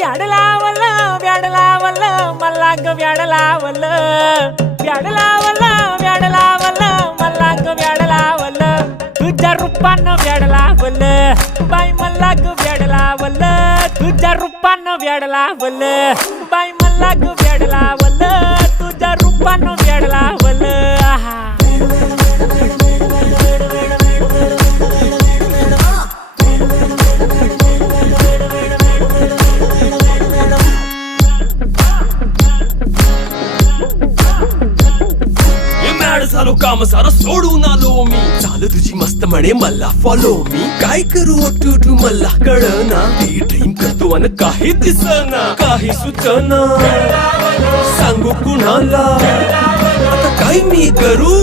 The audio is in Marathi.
व्याड लावलं व्याड लावलं मला ग व्याड लावलं व्याड लावलं व्याड लावलं मला ग व्याड लावलं तुझ्या रूपानं व्याड लावलं बाई मला ग व्याड लावलं तुझ्या रूपानं व्याड लावलं बाई मला ग व्याड लावलं तुझ्या रूपानं व्याड लावलं आहा झालो काम सारं सोडून आलो मी चाल तुझी मस्त म्हणे मला फॉलो मी काय करू टू मला कळना ती ड्रीम करतो आणि काही दिसना काही सुचना सांगू कुणाला आता काय मी करू